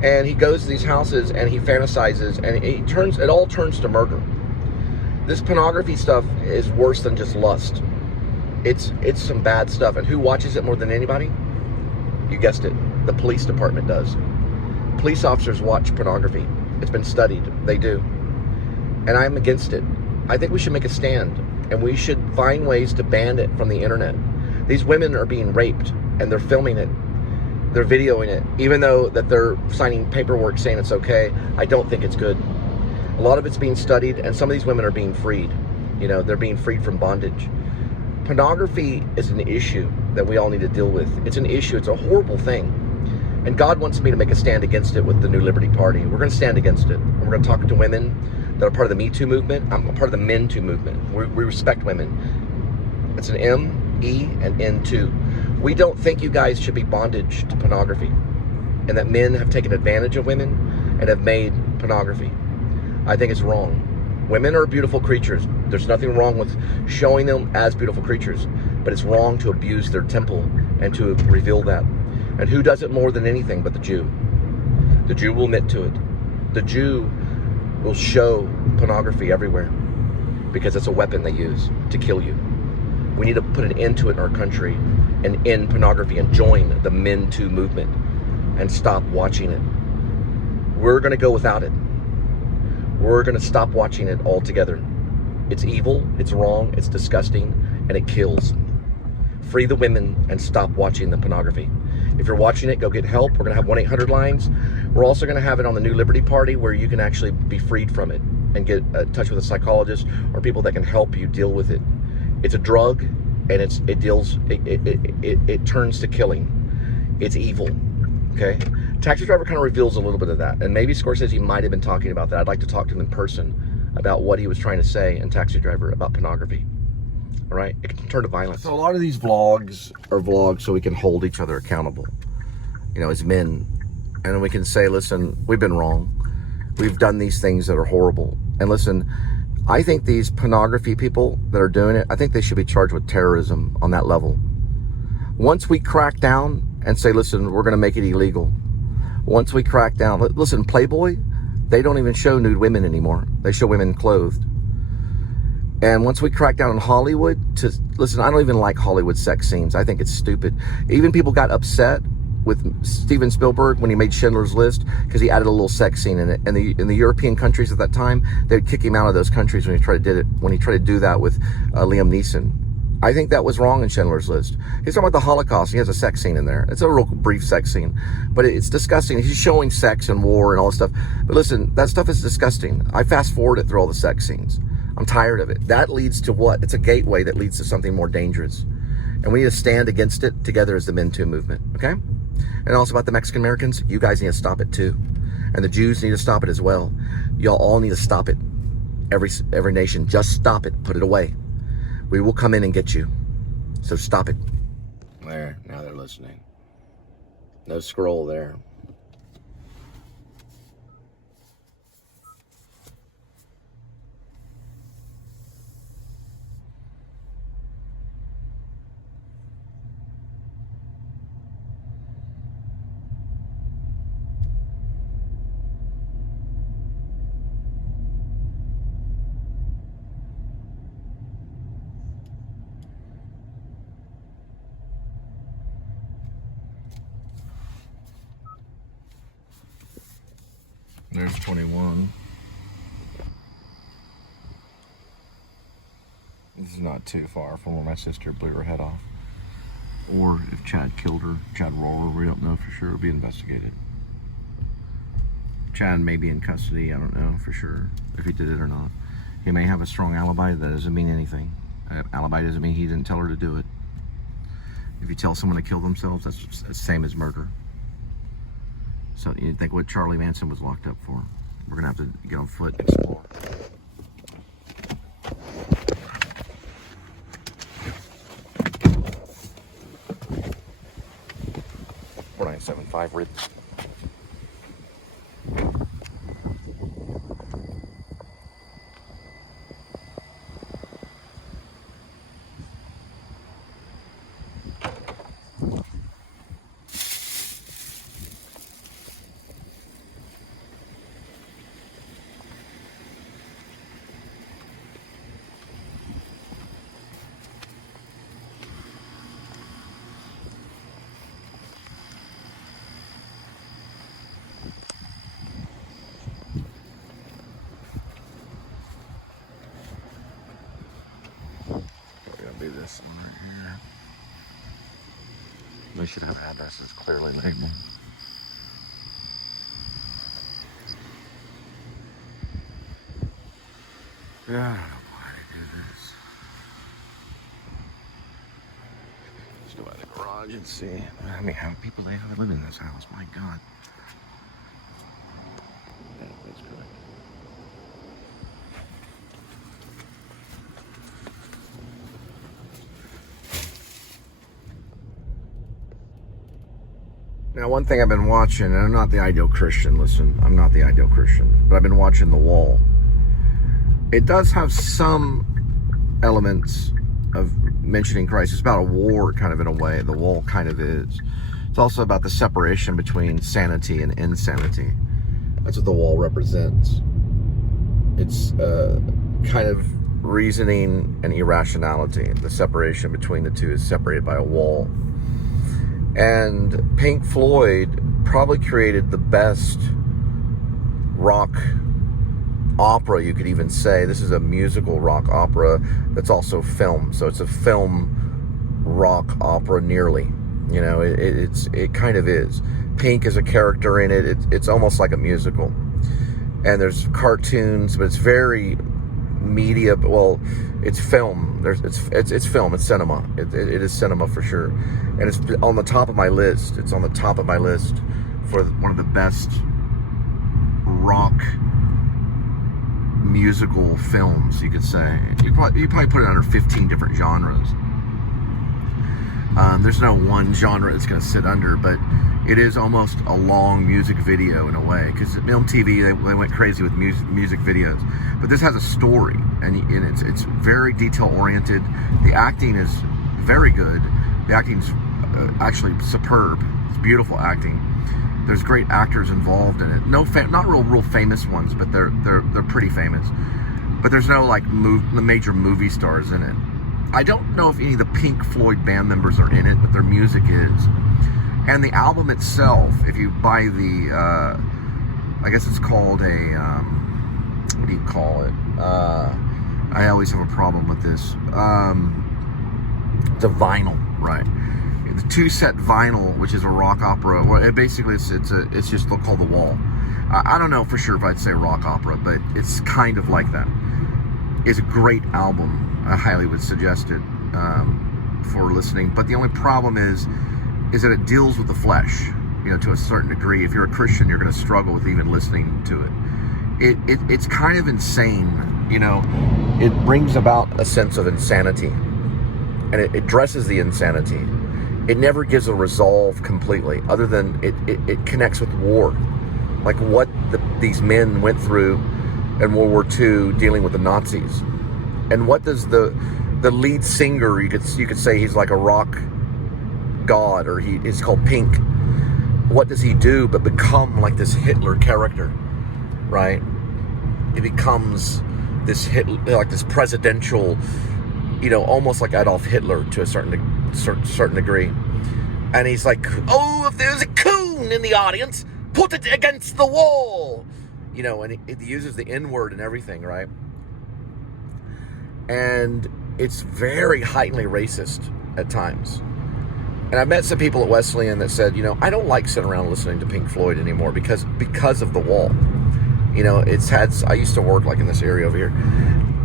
and he goes to these houses and he fantasizes, and it all turns to murder. This pornography stuff is worse than just lust. It's some bad stuff. And who watches it more than anybody? You guessed it. The police department does. Police officers watch pornography. It's been studied. They do. And I'm against it. I think we should make a stand, and we should find ways to ban it from the internet. These women are being raped, and they're filming it. They're videoing it. Even though that they're signing paperwork saying it's okay, I don't think it's good. A lot of it's being studied, and some of these women are being freed. You know, they're being freed from bondage. Pornography is an issue that we all need to deal with. It's an issue. It's a horrible thing. And God wants me to make a stand against it with the New Liberty Party. We're going to stand against it. And we're going to talk to women that are part of the Me Too movement. I'm a part of the Men Too movement. We respect women. It's an M, E, and N too. We don't think you guys should be bondage to pornography, and that men have taken advantage of women and have made pornography. I think it's wrong. Women are beautiful creatures. There's nothing wrong with showing them as beautiful creatures, but it's wrong to abuse their temple and to reveal that. And who does it more than anything but the Jew? The Jew will admit to it. The Jew will show pornography everywhere because it's a weapon they use to kill you. We need to put an end to it in our country and end pornography and join the Men Too movement and stop watching it. We're going to go without it. We're going to stop watching it altogether. It's evil, it's wrong, it's disgusting, and it kills. Free the women and stop watching the pornography. If you're watching it, go get help. We're going to have 1-800 lines. We're also going to have it on the New Liberty Party where you can actually be freed from it and get in touch with a psychologist or people that can help you deal with it. It's a drug, and it turns to killing. It's evil, okay? Taxi Driver kind of reveals a little bit of that, and maybe Scorsese might have been talking about that. I'd like to talk to him in person about what he was trying to say in Taxi Driver about pornography. All right, it can turn to violence. So a lot of these vlogs are vlogs so we can hold each other accountable, you know, as men, and we can say, listen, we've been wrong. We've done these things that are horrible. And listen, I think these pornography people that are doing it, I think they should be charged with terrorism on that level. Once we crack down and say, listen, we're going to make it illegal. Once we crack down, listen, Playboy, they don't even show nude women anymore. They show women clothed. And once we crack down on Hollywood, listen, I don't even like Hollywood sex scenes. I think it's stupid. Even people got upset with Steven Spielberg when he made Schindler's List because he added a little sex scene in it. And in the European countries at that time, they'd kick him out of those countries when he tried to do that with Liam Neeson. I think that was wrong in Schindler's List. He's talking about the Holocaust. He has a sex scene in there. It's a real brief sex scene, but it's disgusting. He's showing sex and war and all this stuff. But listen, that stuff is disgusting. I fast forward it through all the sex scenes. I'm tired of it. That leads to what? It's a gateway that leads to something more dangerous. And we need to stand against it together as the Men Too movement, okay? And also about the Mexican Americans, you guys need to stop it too. And the Jews need to stop it as well. Y'all all need to stop it. every nation, just stop it, put it away. We will come in and get you. So stop it. There, now they're listening. No scroll there. There's 21. This is not too far from where my sister blew her head off. Or if Chad killed her, Chad Roller, we don't know for sure, it'll be investigated. Chad may be in custody, I don't know for sure if he did it or not. He may have a strong alibi, that doesn't mean anything. Alibi doesn't mean he didn't tell her to do it. If you tell someone to kill themselves, that's the same as murder. So you think what Charlie Manson was locked up for. We're gonna have to get on foot and explore. $4975 Rid. Do this one right here. We should have addresses clearly labeled. Yeah, I don't know why they do this. Let's go by the garage and see. I mean, how many people they have live in this house? My God. Yeah, that's correct. Now, one thing I've been watching, and I'm not the ideal Christian, listen, I'm not the ideal Christian, but I've been watching The Wall. It does have some elements of mentioning Christ. It's about a war, kind of, in a way. The Wall kind of is. It's also about the separation between sanity and insanity. That's what The Wall represents. It's kind of reasoning and irrationality. The separation between the two is separated by a wall. And Pink Floyd probably created the best rock opera, you could even say. This is a musical rock opera that's also film. So it's a film rock opera nearly. You know, it kind of is. Pink is a character in it. It's almost like a musical. And there's cartoons, but it's very media. Well, it's film. It's film. It's cinema. It is cinema for sure. And it's on the top of my list. It's on the top of my list for one of the best rock musical films, you could say. You probably put it under 15 different genres. There's no one genre it's going to sit under, but it is almost a long music video in a way, because at MTV they went crazy with music videos. But this has a story, and it's very detail oriented. The acting is very good. The acting's actually superb. It's beautiful acting. There's great actors involved in it. Not real famous ones, but they're pretty famous. But there's no like major movie stars in it. I don't know if any of the Pink Floyd band members are in it, but their music is. And the album itself, if you buy the, I guess it's called a, what do you call it? I always have a problem with this. The vinyl, right? The 2-set vinyl, which is a rock opera. Well, it's just called The Wall. I don't know for sure if I'd say rock opera, but it's kind of like that. It's a great album. I highly would suggest it for listening. But the only problem is that it deals with the flesh, you know, to a certain degree. If you're a Christian, you're going to struggle with even listening to it. It's kind of insane you know, it brings about a sense of insanity, and it addresses the insanity. It never gives a resolve completely, other than it connects with war, like what these men went through in World War II dealing with the Nazis. And what does the lead singer, you could say he's like a rock god, or he's called Pink. What does he do but become like this Hitler character, right? He becomes this Hitler, like this presidential, you know, almost like Adolf Hitler to a certain degree. And he's like, oh, if there's a coon in the audience, put it against the wall, you know, and it uses the N-word and everything, right? And it's very heightenedly racist at times. And I met some people at Wesleyan that said, you know, I don't like sitting around listening to Pink Floyd anymore because of the wall. You know, I used to work like in this area over here.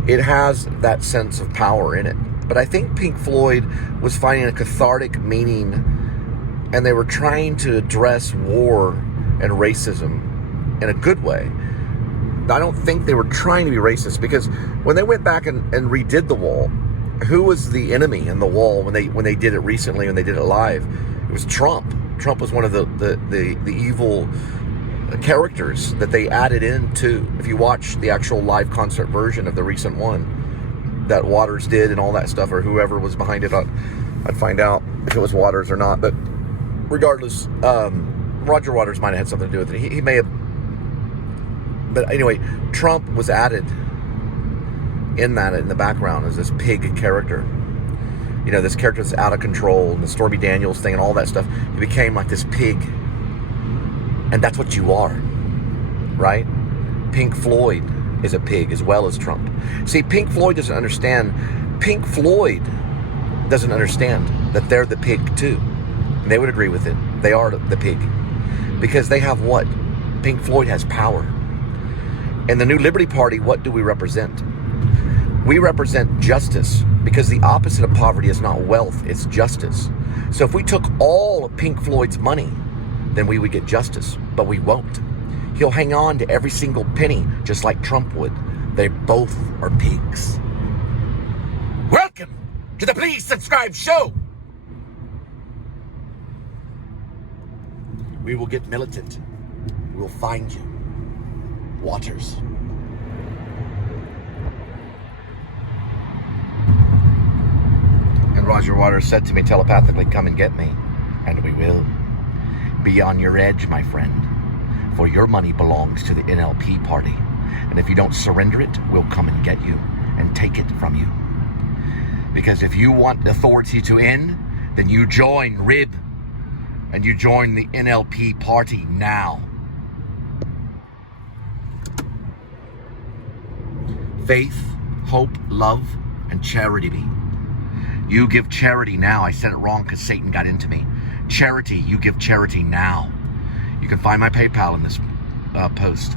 It has that sense of power in it. But I think Pink Floyd was finding a cathartic meaning, and they were trying to address war and racism in a good way. I don't think they were trying to be racist, because when they went back and redid the wall, who was the enemy in the wall when they did it recently, when they did it live? It was Trump. Trump was one of the evil characters that they added into. If you watch the actual live concert version of the recent one that Waters did and all that stuff, or whoever was behind it, I'd find out if it was Waters or not. But regardless, Roger Waters might have had something to do with it. He may have. But anyway, Trump was added in the background as this pig character. You know, this character that's out of control, and the Stormy Daniels thing and all that stuff. He became like this pig. And that's what you are, right? Pink Floyd is a pig as well as Trump. See, Pink Floyd doesn't understand. Pink Floyd doesn't understand that they're the pig too. And they would agree with it. They are the pig. Because they have what? Pink Floyd has power. In the New Liberty Party, what do we represent? We represent justice, because the opposite of poverty is not wealth, it's justice. So if we took all of Pink Floyd's money, then we would get justice, but we won't. He'll hang on to every single penny, just like Trump would. They both are pigs. Welcome to the Please Subscribe Show. We will get militant. We will find you. Waters. And Roger Waters said to me telepathically, come and get me. And we will. Be on your edge, my friend, for your money belongs to the NLP party. And if you don't surrender it, we'll come and get you and take it from you. Because if you want authority to end, then you join RIB, and you join the NLP party now. Faith, hope, love, and charity be. You give charity now. I said it wrong because Satan got into me. Charity, you give charity now. You can find my PayPal in this post.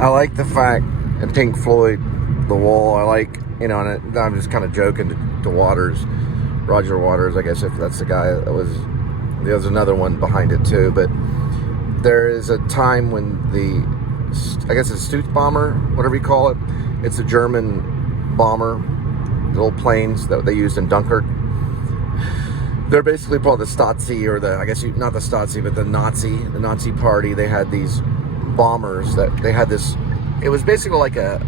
I like the fact, in Pink Floyd, The Wall, I like, you know, and I'm just kind of joking to Waters, Roger Waters, I guess, if that's the guy that was, there's another one behind it too, but there is a time when I guess it's Stutz bomber, whatever you call it, it's a German bomber, the old planes that they used in Dunkirk. They're basically called the Stasi, or not the Stasi, but the Nazi party. They had these bombers that they had this. It was basically like a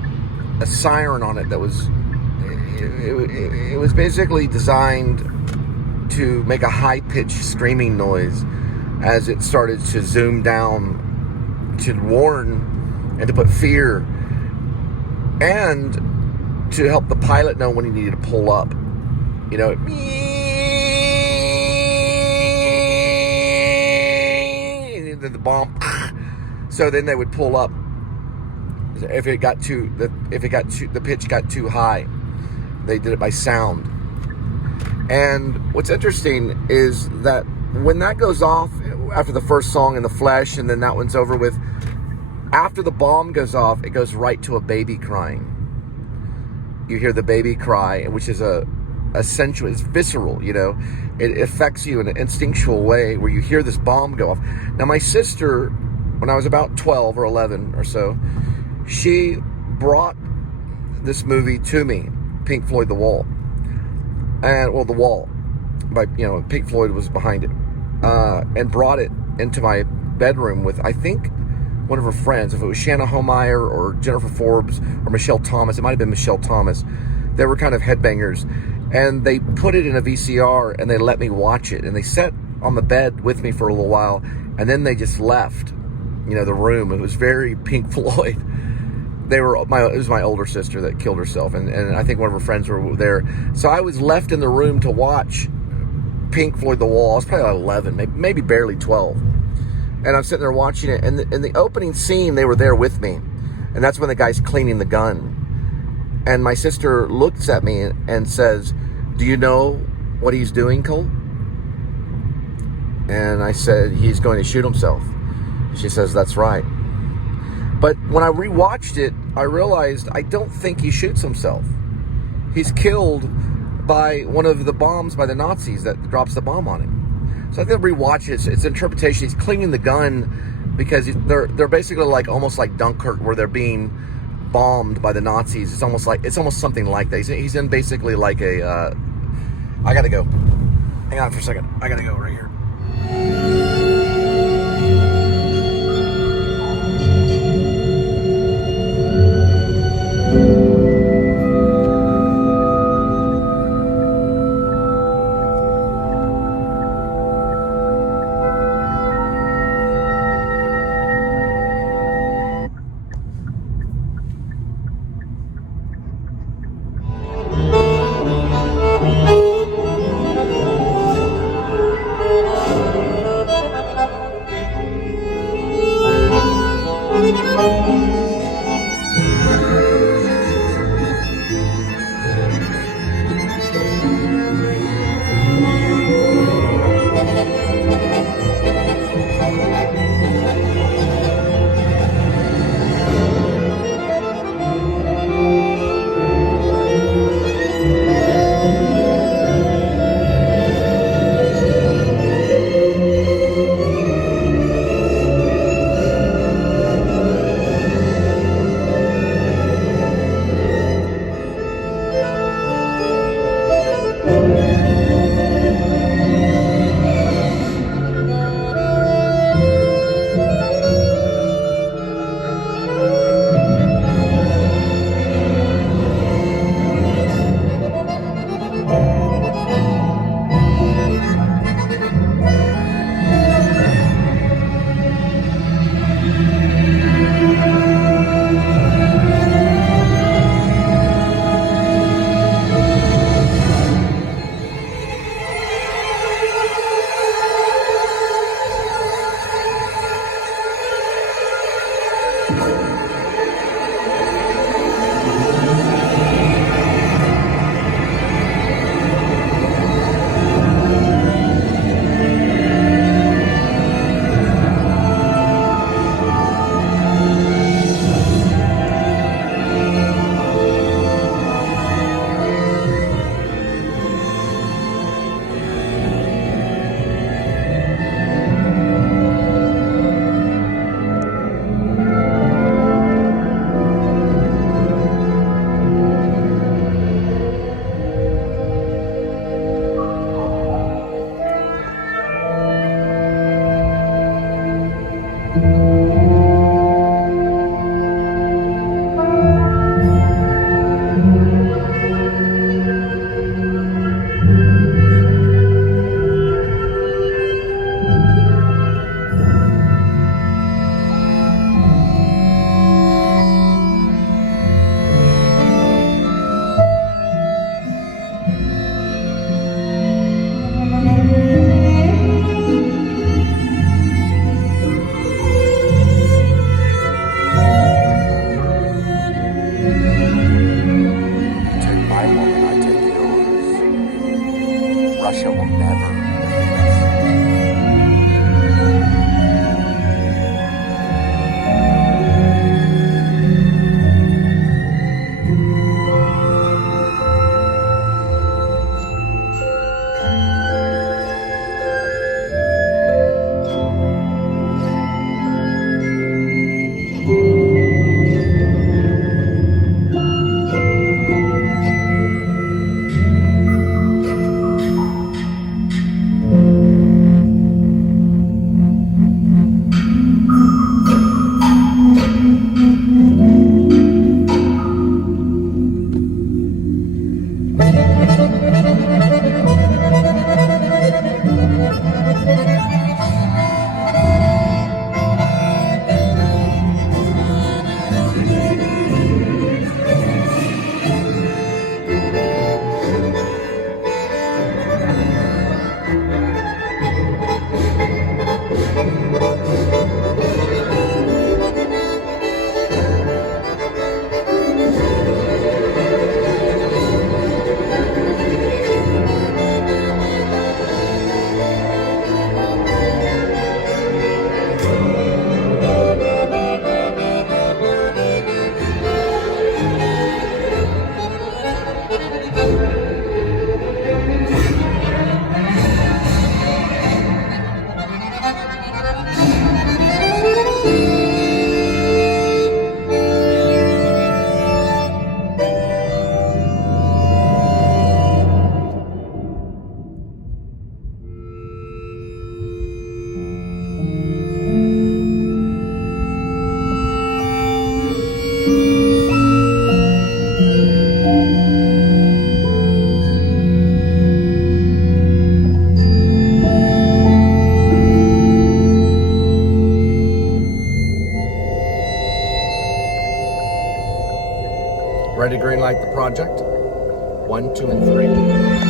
siren on it that was. It was basically designed to make a high-pitched screaming noise as it started to zoom down to warn and to put fear and to help the pilot know when he needed to pull up. You know, the bomb. So then they would pull up if the pitch got too high. They did it by sound. And what's interesting is that when that goes off after the first song in the flesh, and then that one's over with, after the bomb goes off, it goes right to a baby crying. You hear the baby cry, which is sensual, it's visceral, you know. It affects you in an instinctual way where you hear this bomb go off. Now, my sister, when I was about 12 or 11 or so, she brought this movie to me, Pink Floyd, The Wall. And, well, The Wall, by, you know, Pink Floyd was behind it. And brought it into my bedroom with, I think, one of her friends. If it was Shanna Homeyer or Jennifer Forbes or Michelle Thomas, it might have been Michelle Thomas. They were kind of headbangers. And they put it in a VCR and they let me watch it. And they sat on the bed with me for a little while. And then they just left, you know, the room. It was very Pink Floyd. It was my older sister that killed herself. And I think one of her friends were there. So I was left in the room to watch Pink Floyd, The Wall. I was probably 11, maybe barely 12. And I'm sitting there watching it. And in the opening scene, they were there with me. And that's when the guy's cleaning the gun. And my sister looks at me and says, "Do you know what he's doing, Cole?" And I said, "He's going to shoot himself." She says, "That's right." But when I rewatched it, I realized I don't think he shoots himself. He's killed by one of the bombs, by the Nazis that drops the bomb on him. So I think rewatch it. It's interpretation. He's cleaning the gun because they're basically like almost like Dunkirk, where they're being bombed by the Nazis. It's almost something like that. He's in basically like a. I gotta go. Hang on for a second. I gotta go right here. Russia will never defeat us. Ready to greenlight the project? 1, 2, and 3.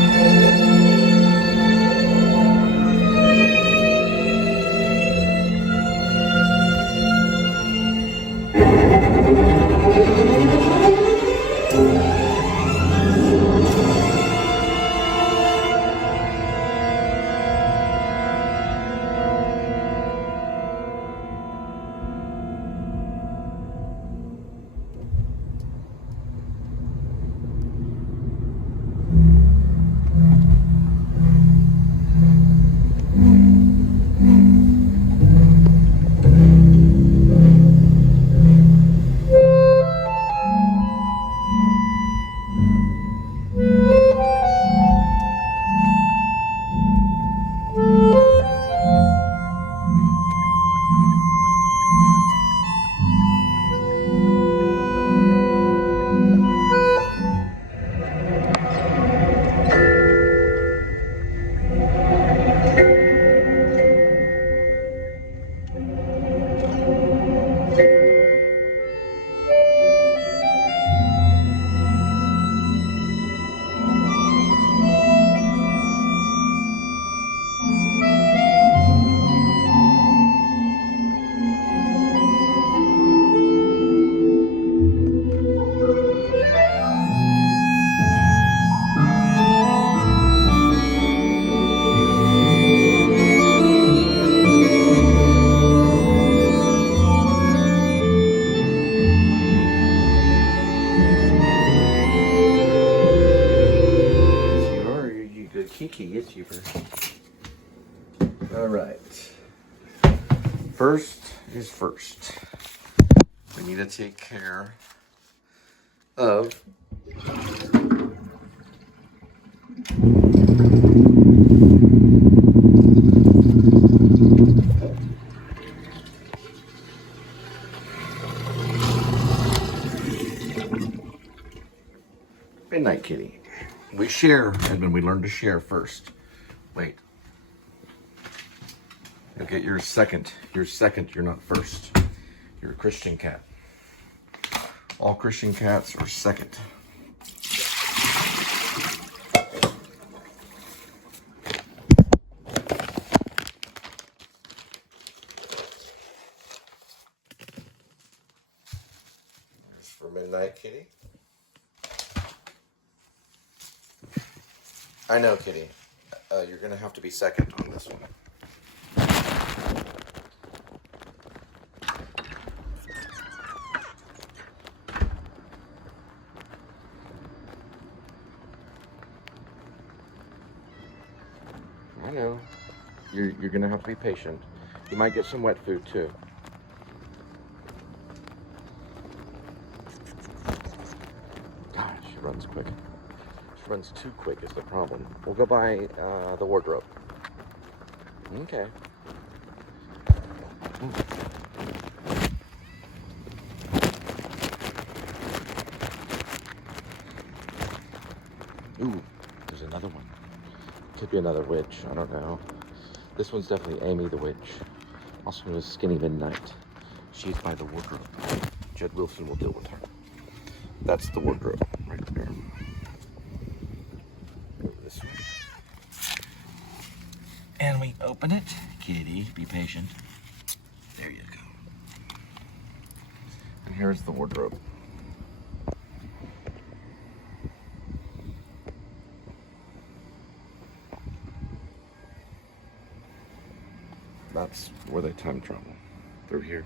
Kiki gets you first. All right. First is first. We need to take care of Midnight Kitty. We share, Edmund. We learn to share first. Wait. You'll get yours second. You're second. You're not first. You're a Christian cat. All Christian cats are second. This is for Midnight Kitty. I know, Kitty. You're gonna have to be second on this one. I know. You're gonna have to be patient. You might get some wet food too. God, she runs quick. She runs too quick is the problem. We'll go by the wardrobe. Okay. Ooh, there's another one. Could be another witch, I don't know. This one's definitely Amy the Witch, also known as Skinny Midnight. She's by the wardrobe. Jed Wilson will deal with her. That's the wardrobe right there. Go this way. And we open it. Kitty, be patient. There you go. And here's the wardrobe. That's where they time travel, through here.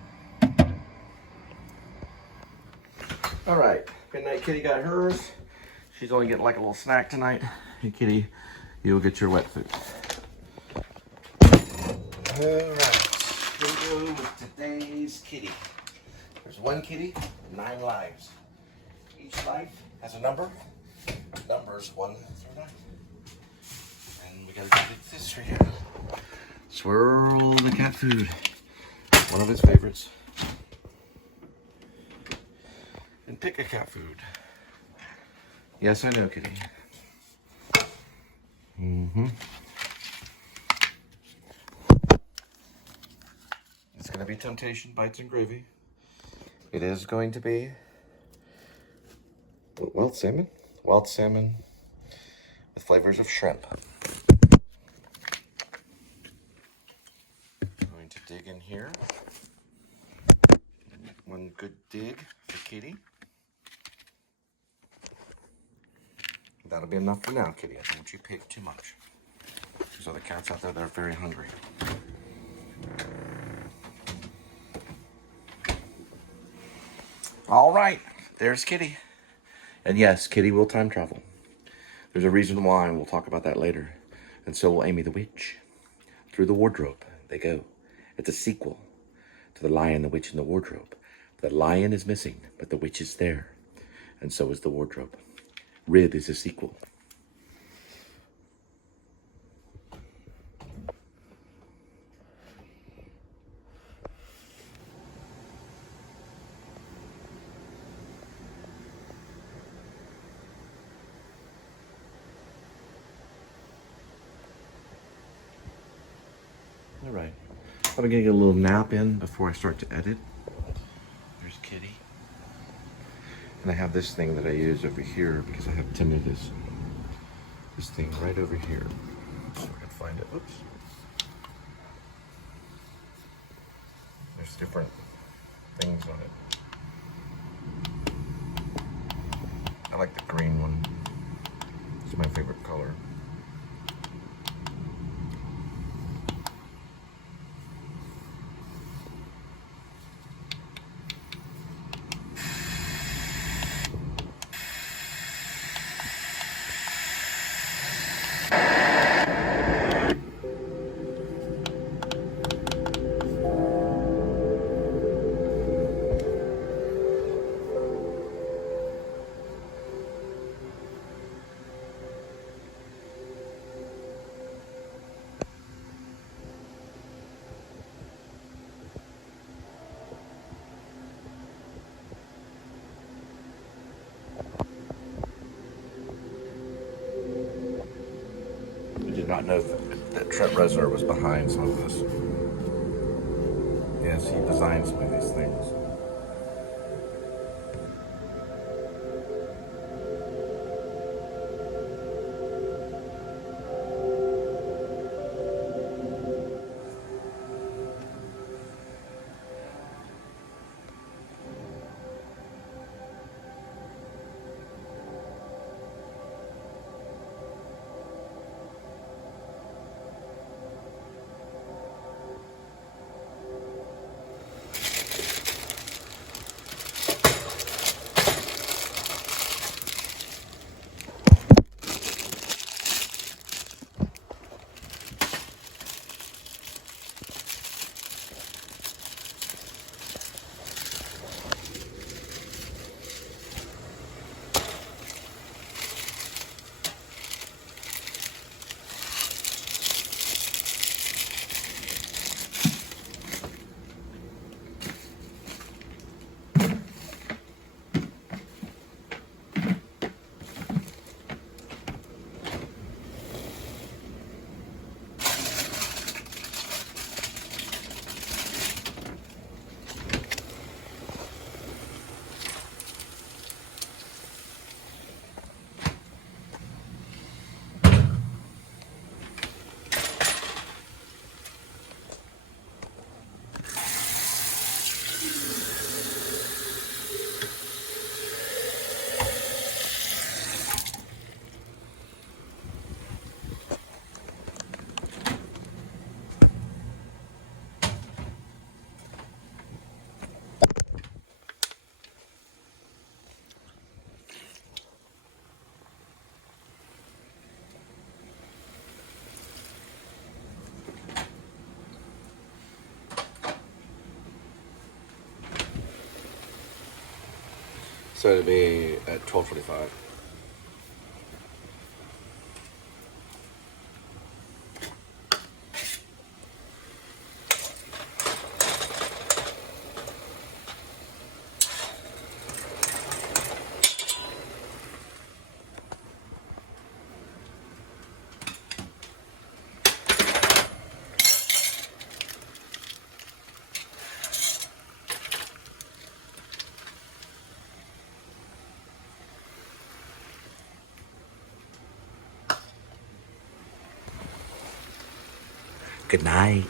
All right, Midnight Kitty got hers. She's only getting like a little snack tonight. Hey Kitty, you'll get your wet food. All right, here we go with today's kitty. There's one kitty, 9 lives. Each life has a number. Numbers 1 through 9. And we gotta get this right here. Swirl the cat food. One of his favorites. And pick a cat food. Yes, I know, kitty. It's gonna be Temptation Bites and Gravy. It is going to be wild salmon. Wild salmon with flavors of shrimp. Going to dig in here. One good dig for Kitty. That'll be enough for now, Kitty. I don't want you to pick too much. There's other cats out there that are very hungry. All right, there's Kitty. And yes, Kitty will time travel. There's a reason why, and we'll talk about that later. And so will Amy the Witch. Through the wardrobe, they go. It's a sequel to The Lion, the Witch, and the Wardrobe. The lion is missing, but the witch is there. And so is the wardrobe. Rib is a sequel. All right. I'm gonna get a little nap in before I start to edit. There's Kitty. And I have this thing that I use over here because I have tinnitus. This thing right over here. If I can find it. Oops. There's different things on it. I like the green one. It's my favorite color. Did not know that Trent Reznor was behind some of this. Yes, he designs some of these things. So it'd be at 12:25. Good night.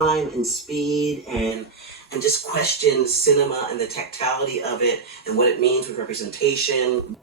Time and speed and just question cinema and the tactility of it and what it means with representation.